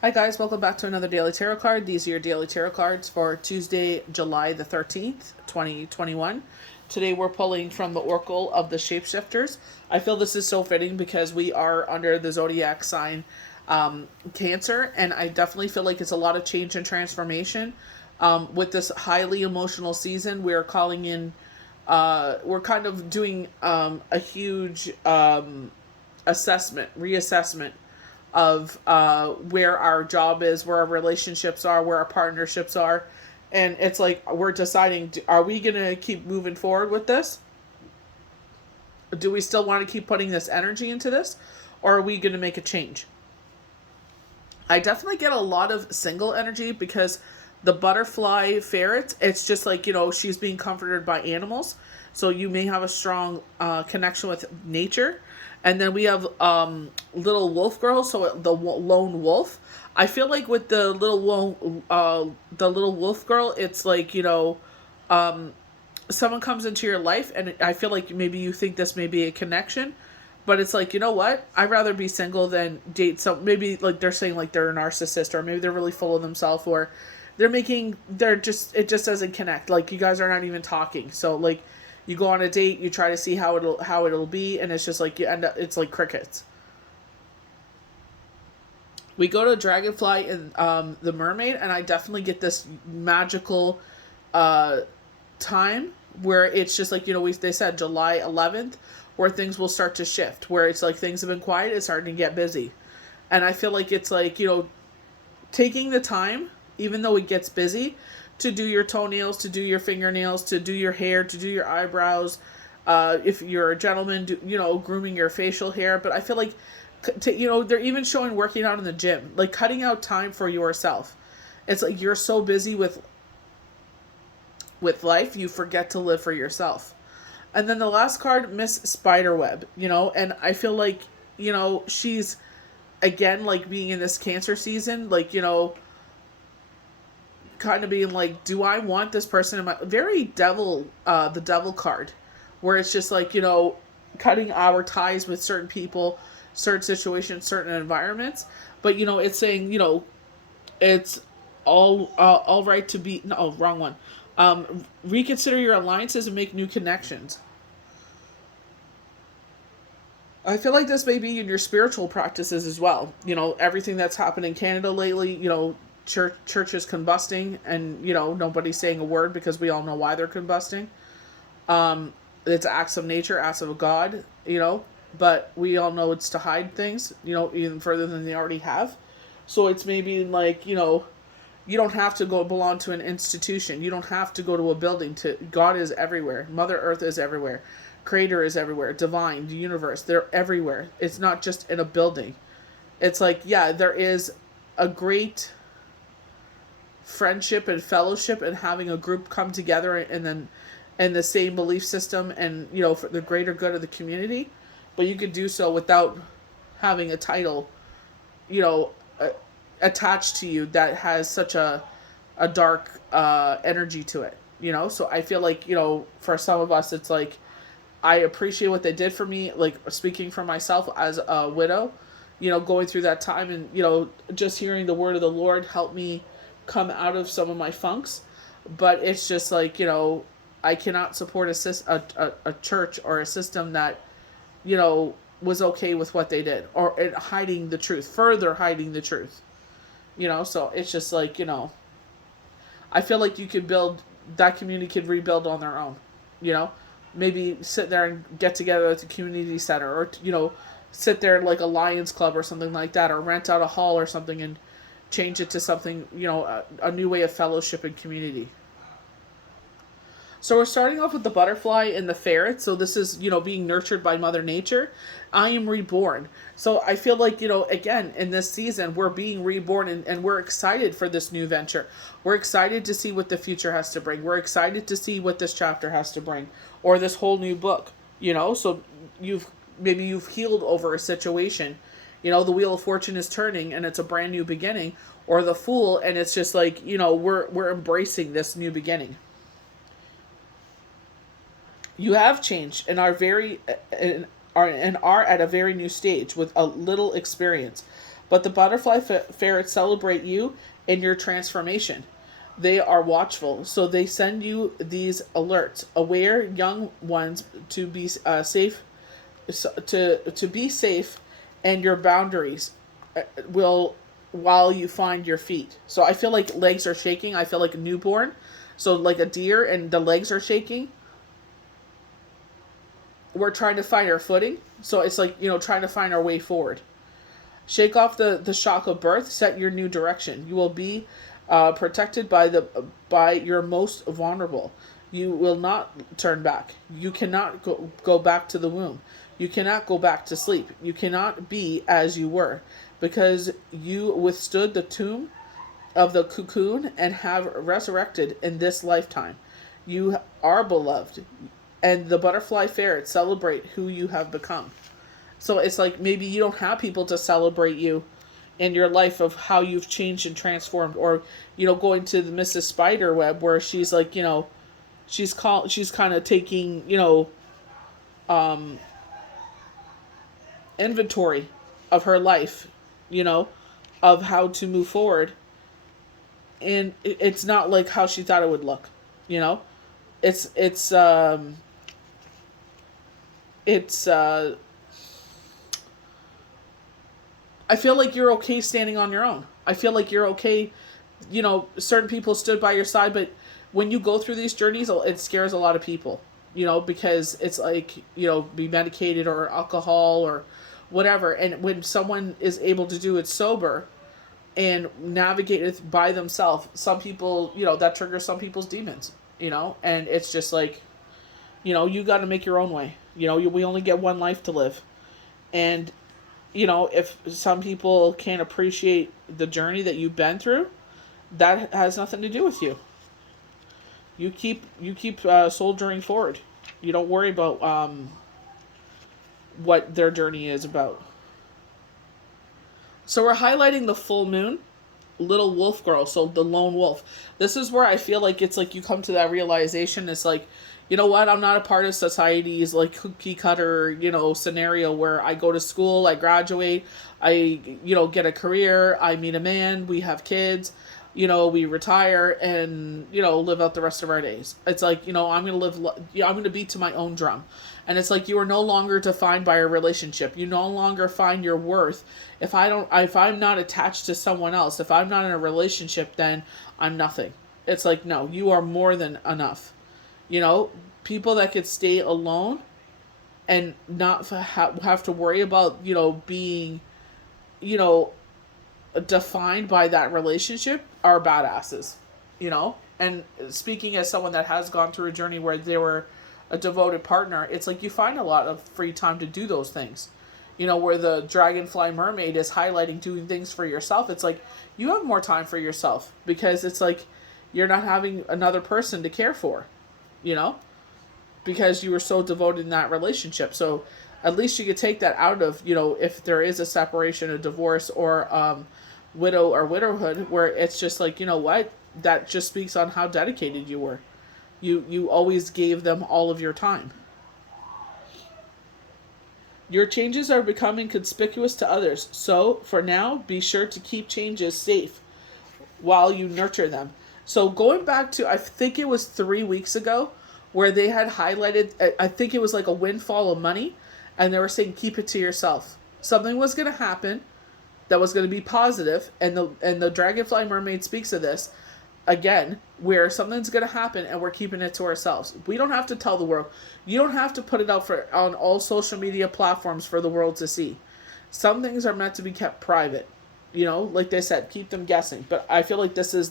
Hi guys, welcome back to another Daily Tarot card. These are your Daily Tarot cards for Tuesday, July the 13th, 2021. Today we're pulling from the Oracle of the Shapeshifters. I feel this is so fitting because we are under the zodiac sign Cancer, and I definitely feel like it's a lot of change and transformation. With this highly emotional season, we're calling in, we're kind of doing a huge reassessment of where our job is, where our relationships are, where our partnerships are. And it's like we're deciding, are we going to keep moving forward with this? Do we still want to keep putting this energy into this? Or are we going to make a change? I definitely get a lot of single energy because the butterfly ferret, it's just like, she's being comforted by animals. So you may have a strong connection with nature. And then we have little wolf girl, so the lone wolf. I feel like with the little wolf girl, it's like, someone comes into your life, and I feel like maybe you think this may be a connection, but it's like, you know what? I'd rather be single than date some. Maybe like they're saying like they're a narcissist, or maybe they're really full of themselves, or it just doesn't connect. Like you guys are not even talking. So like you go on a date, you try to see how it'll be, and it's just like you end up, it's like crickets. We go to Dragonfly and the Mermaid, and I definitely get this magical uh time where it's just like, they said July 11th, where things will start to shift, where it's like things have been quiet, it's starting to get busy. And I feel like it's like, taking the time, even though it gets busy, to do your toenails, to do your fingernails, to do your hair, to do your eyebrows. If you're a gentleman, grooming your facial hair. But I feel like, they're even showing working out in the gym, like cutting out time for yourself. It's like you're so busy with life, you forget to live for yourself. And then the last card, Miss Spiderweb, and I feel like, she's again like being in this Cancer season, like, kind of being like, do I want this person in my very devil, the devil card, where it's just like, cutting our ties with certain people, certain situations, certain environments. But it's saying, it's all right to be, no, wrong one. Reconsider your alliances and make new connections. I feel like this may be in your spiritual practices as well. Everything that's happened in Canada lately, church is combusting, and nobody's saying a word because we all know why they're combusting. It's acts of nature, acts of God, but we all know it's to hide things, even further than they already have. So it's maybe like, you don't have to go belong to an institution. You don't have to go to a building. To God is everywhere. Mother Earth is everywhere. Creator is everywhere. Divine, the universe, they're everywhere. It's not just in a building. It's like, yeah, there is a great friendship and fellowship and having a group come together and then in the same belief system, and for the greater good of the community. But you could do so without having a title, you know attached to you that has such a dark energy to it. So I feel like, for some of us, it's like, I appreciate what they did for me, like speaking for myself as a widow, going through that time, and just hearing the word of the Lord help me come out of some of my funks. But it's just like, I cannot support a church or a system that, was okay with what they did, or hiding the truth, further hiding the truth. So it's just like, I feel like you could build, that community could rebuild on their own. you know Maybe sit there and get together at the community center, or sit there like a Lions Club or something like that, or rent out a hall or something and change it to something, a new way of fellowship and community. So we're starting off with the butterfly and the ferret. So this is, being nurtured by Mother Nature. I am reborn. So I feel like, again, in this season, we're being reborn, and we're excited for this new venture. We're excited to see what the future has to bring. We're excited to see what this chapter has to bring, or this whole new book, So you've healed over a situation. The Wheel of Fortune is turning, and it's a brand new beginning, or the Fool, and it's just like, we're embracing this new beginning. You have changed and are at a very new stage with a little experience. But the butterfly ferrets celebrate you in your transformation. They are watchful, so they send you these alerts, aware young ones to be safe, to be safe, and your boundaries will while you find your feet. So I feel like legs are shaking. I feel like a newborn, so like a deer, and the legs are shaking. We're trying to find our footing, so it's like, trying to find our way forward. Shake off the shock of birth. Set your new direction. You will be protected by your most vulnerable. You will not turn back. You cannot go back to the womb. You cannot go back to sleep. You cannot be as you were, because you withstood the tomb of the cocoon and have resurrected in this lifetime. You are beloved, and the butterfly ferrets celebrate who you have become. So it's like maybe you don't have people to celebrate you in your life of how you've changed and transformed, or going to the Mrs. Spiderweb where she's like, she's kind of taking inventory of her life, of how to move forward, and it's not like how she thought it would look, it's I feel like you're okay standing on your own. I feel like you're okay. Certain people stood by your side, but when you go through these journeys, it scares a lot of people, because it's like, be medicated or alcohol or whatever. And when someone is able to do it sober and navigate it by themselves, some people, that triggers some people's demons, and it's just like, you got to make your own way. We only get one life to live. And if some people can't appreciate the journey that you've been through, that has nothing to do with you. You keep soldiering forward. You don't worry about what their journey is about. So we're highlighting the full moon, little wolf girl, so the lone wolf. This is where I feel like it's like you come to that realization. It's like, you know what, I'm not a part of society's like cookie cutter, scenario where I go to school, I graduate, I, get a career, I meet a man, we have kids, we retire and, live out the rest of our days. It's like, I'm going to beat to my own drum. And it's like, you are no longer defined by a relationship. You no longer find your worth. If I'm not attached to someone else, if I'm not in a relationship, then I'm nothing. It's like, no, you are more than enough. People that could stay alone and not have to worry about, being, defined by that relationship are badasses, And speaking as someone that has gone through a journey where they were a devoted partner, it's like you find a lot of free time to do those things. Where the dragonfly mermaid is highlighting doing things for yourself. It's like you have more time for yourself because it's like you're not having another person to care for, because you were so devoted in that relationship. So at least you could take that out of, if there is a separation, a divorce, or widow or widowhood, where it's just like, what? That just speaks on how dedicated you were. You always gave them all of your time. Your changes are becoming conspicuous to others. So for now, be sure to keep changes safe while you nurture them. So going back to, I think it was 3 weeks ago, where they had highlighted, I think it was like a windfall of money, and they were saying keep it to yourself. Something was going to happen that was going to be positive, and the Dragonfly Mermaid speaks of this again, where something's going to happen and we're keeping it to ourselves. We don't have to tell the world. You don't have to put it out on all social media platforms for the world to see. Some things are meant to be kept private. Like they said, keep them guessing. But I feel like this is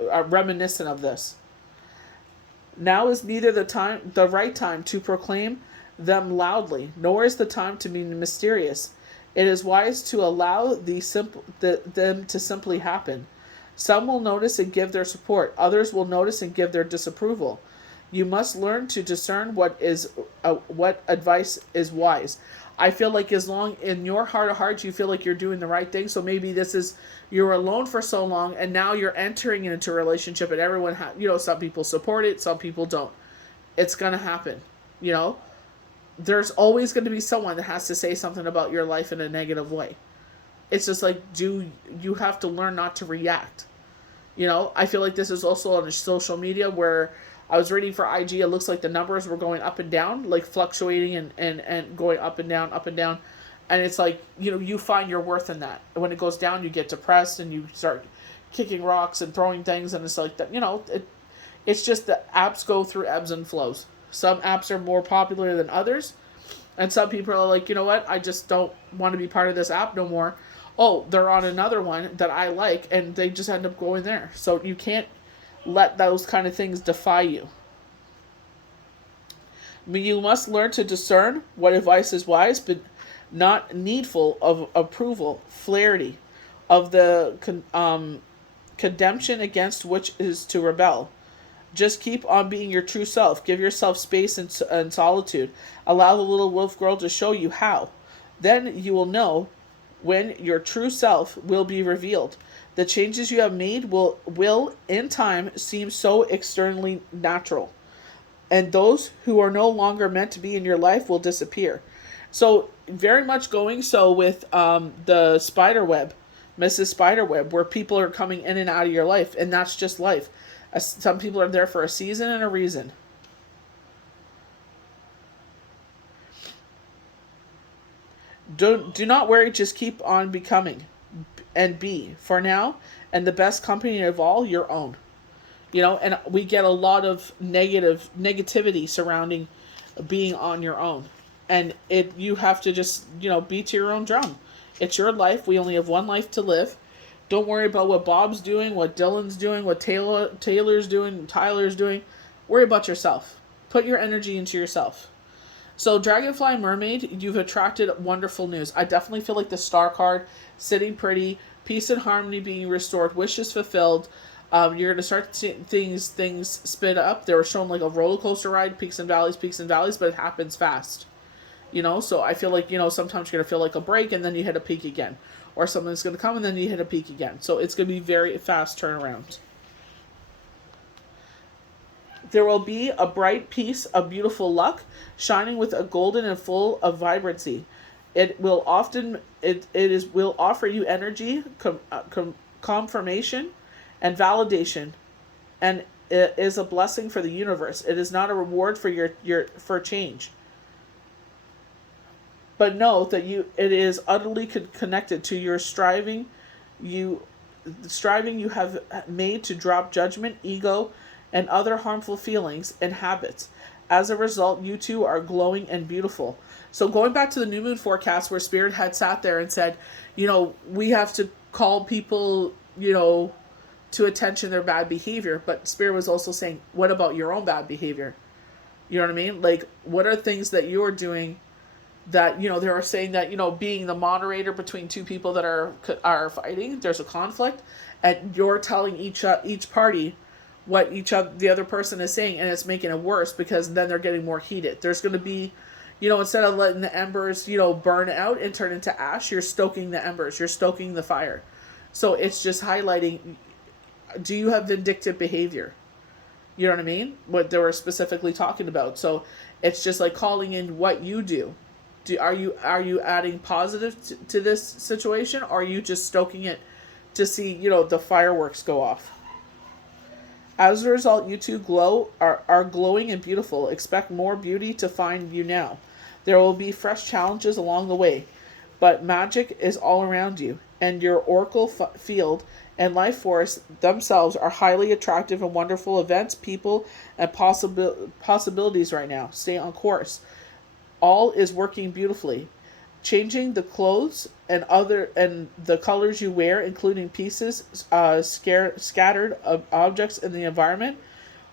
reminiscent of this. Now is neither the right time to proclaim them loudly, nor is the time to be mysterious. It is wise to allow them to simply happen. Some will notice and give their support. Others will notice and give their disapproval. You must learn to discern what advice is wise. I feel like as long in your heart of hearts you feel like you're doing the right thing. So maybe you're alone for so long and now you're entering into a relationship and everyone some people support it, some people don't. It's going to happen. There's always going to be someone that has to say something about your life in a negative way. it's just like, do you have to learn not to react? I feel like this is also on social media where I was reading for IG. It looks like the numbers were going up and down, like fluctuating and going up and down, up and down. And it's like, you find your worth in that. And when it goes down, you get depressed and you start kicking rocks and throwing things. And it's like that, it's just that apps go through ebbs and flows. Some apps are more popular than others. And some people are like, you know what? I just don't want to be part of this app no more. Oh, they're on another one that I like, and they just end up going there. So you can't let those kind of things defy you. You must learn to discern what advice is wise, but not needful of approval, flaherty, of the condemnation against which is to rebel. Just keep on being your true self. Give yourself space and solitude. Allow the little wolf girl to show you how. Then you will know when your true self will be revealed. The changes you have made will in time seem so externally natural. And those who are no longer meant to be in your life will disappear. So very much going so with the spiderweb, Mrs. Spiderweb, where people are coming in and out of your life. And that's just life. Some people are there for a season and a reason. Do not worry, just keep on becoming and be, for now, and the best company of all, your own. And we get a lot of negativity surrounding being on your own. And you have to just, beat to your own drum. It's your life. We only have one life to live. Don't worry about what Bob's doing, what Dylan's doing, what Taylor's doing, Tyler's doing. Worry about yourself. Put your energy into yourself. So Dragonfly Mermaid, you've attracted wonderful news. I definitely feel like the star card, sitting pretty, peace and harmony being restored, wishes fulfilled. You're going to start seeing things spin up. They were shown like a roller coaster ride, peaks and valleys, but it happens fast. So I feel like, sometimes you're going to feel like a break and then you hit a peak again. Or something's going to come and then you hit a peak again. So it's going to be very fast turnaround. There will be a bright piece of beautiful luck, shining with a golden and full of vibrancy. It will will offer you energy, confirmation, and validation, and it is a blessing for the universe. It is not a reward for change. But know that it is utterly connected to your striving you have made to drop judgment, ego, and other harmful feelings and habits. As a result, you two are glowing and beautiful. So going back to the new moon forecast where Spirit had sat there and said, we have to call people, to attention their bad behavior. But Spirit was also saying, what about your own bad behavior? You know what I mean? Like, what are things that you're doing that, they are saying that, being the moderator between two people that are fighting, there's a conflict, and you're telling each party what the other person is saying, and it's making it worse because then they're getting more heated. There's going to be, instead of letting the embers, burn out and turn into ash, you're stoking the embers, you're stoking the fire. So it's just highlighting, do you have vindictive behavior? You know what I mean? What they were specifically talking about. So it's just like calling in what you do. Are you adding positive to this situation, or are you just stoking it to see, the fireworks go off? As a result, you two are glowing and beautiful. Expect more beauty to find you now. There will be fresh challenges along the way, but magic is all around you, and your oracle field and life force themselves are highly attractive and wonderful events, people, and possibilities right now. Stay on course. All is working beautifully. Changing the clothes and the colors you wear, including pieces scattered of objects in the environment,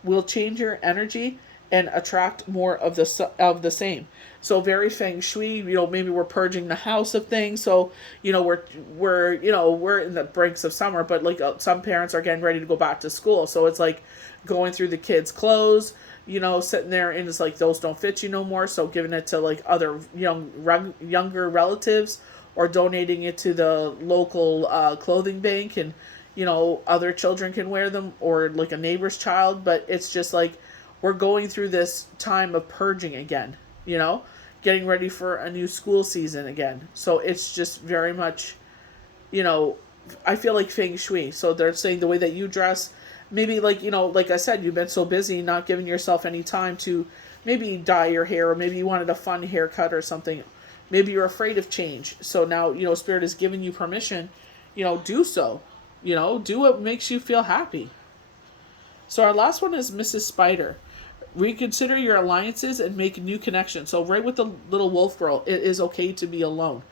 will change your energy and attract more of the same. So very feng shui. Maybe we're purging the house of things. So we're in the brinks of summer, but like some parents are getting ready to go back to school. So it's like going through the kids' clothes. Sitting there and it's like, those don't fit you no more. So giving it to like other younger relatives, or donating it to the local clothing bank, and, other children can wear them, or like a neighbor's child. But it's just like, we're going through this time of purging again, getting ready for a new school season again. So it's just very much, you know, I feel like feng shui. So they're saying the way that you dress, maybe like, like I said, you've been so busy not giving yourself any time to maybe dye your hair, or maybe you wanted a fun haircut or something. Maybe you're afraid of change. So now, Spirit is giving you permission, do so. Do what makes you feel happy. So our last one is Mrs. Spider. Reconsider your alliances and make new connections. So right with the little wolf girl, it is okay to be alone.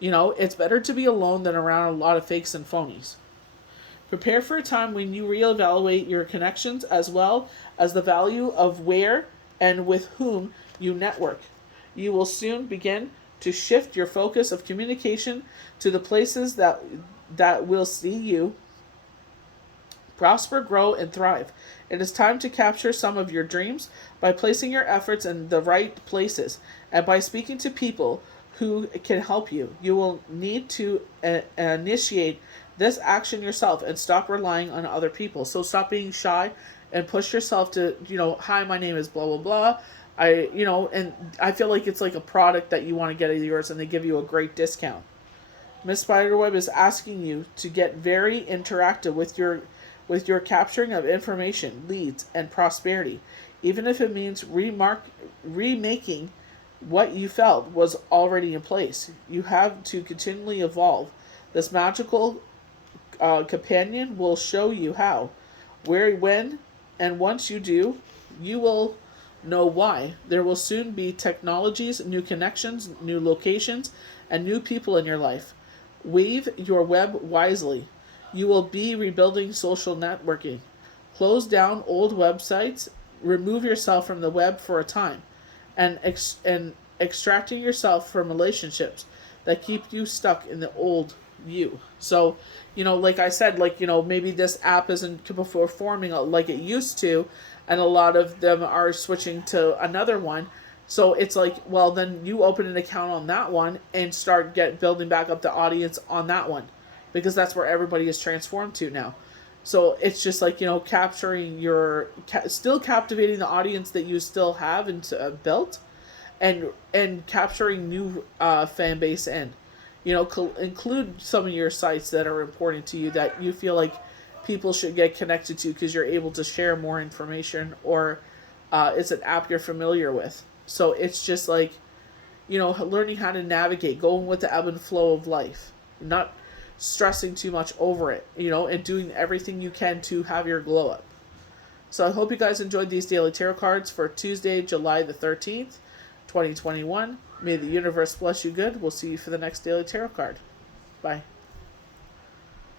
It's better to be alone than around a lot of fakes and phonies. Prepare for a time when you reevaluate your connections as well as the value of where and with whom you network. You will soon begin to shift your focus of communication to the places that will see you prosper, grow, and thrive. It is time to capture some of your dreams by placing your efforts in the right places and by speaking to people who can help you. You will need to initiate this action yourself and stop relying on other people. So stop being shy and push yourself to, hi, my name is blah, blah, blah. And I feel like it's like a product that you want to get of yours and they give you a great discount. Miss Spiderweb is asking you to get very interactive with your capturing of information, leads, and prosperity, even if it means remaking what you felt was already in place. You have to continually evolve. This magical companion will show you how, where, when, and once you do, you will know why. There will soon be technologies, new connections, new locations, and new people in your life. Weave your web wisely. You will be rebuilding social networking. Close down old websites, remove yourself from the web for a time, and extracting yourself from relationships that keep you stuck in the old you. So, like I said, maybe this app isn't performing like it used to, and a lot of them are switching to another one. So it's like, well, then you open an account on that one and start building back up the audience on that one, because that's where everybody is transformed to now. So it's just like, capturing still captivating the audience that you still have and built, and capturing new fan base in. Include some of your sites that are important to you that you feel like people should get connected to because you're able to share more information, or it's an app you're familiar with. So it's just like, learning how to navigate, going with the ebb and flow of life, not stressing too much over it, and doing everything you can to have your glow up. So I hope you guys enjoyed these daily tarot cards for Tuesday, July the 13th, 2021. May the universe bless you good. We'll see you for the next daily tarot card. Bye.